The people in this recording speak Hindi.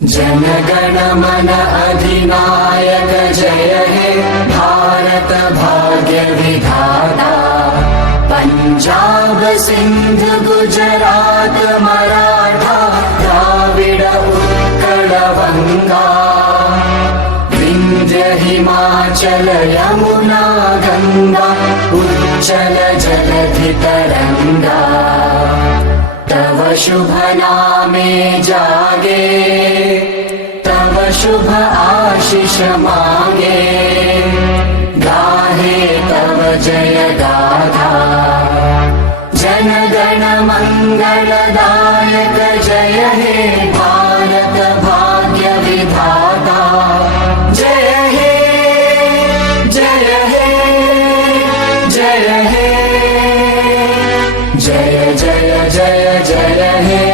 जनगण मन अधिनायक जय हे भारत भाग्य विधाता। पंजाब सिंध गुजरात मराठा द्राविड उत्कल बंगा। विंध्य हिमाचल यमुना गंगा उच्चल जलधि तरंगा। तव शुभ नामे जागे तव शुभ आशीष मांगे। गाहे तव जय गाथा जन गण मंगलदायक जय हे भारत भाग्य विधाता। जय हे जय हे जय हे जय जय जय जय हे।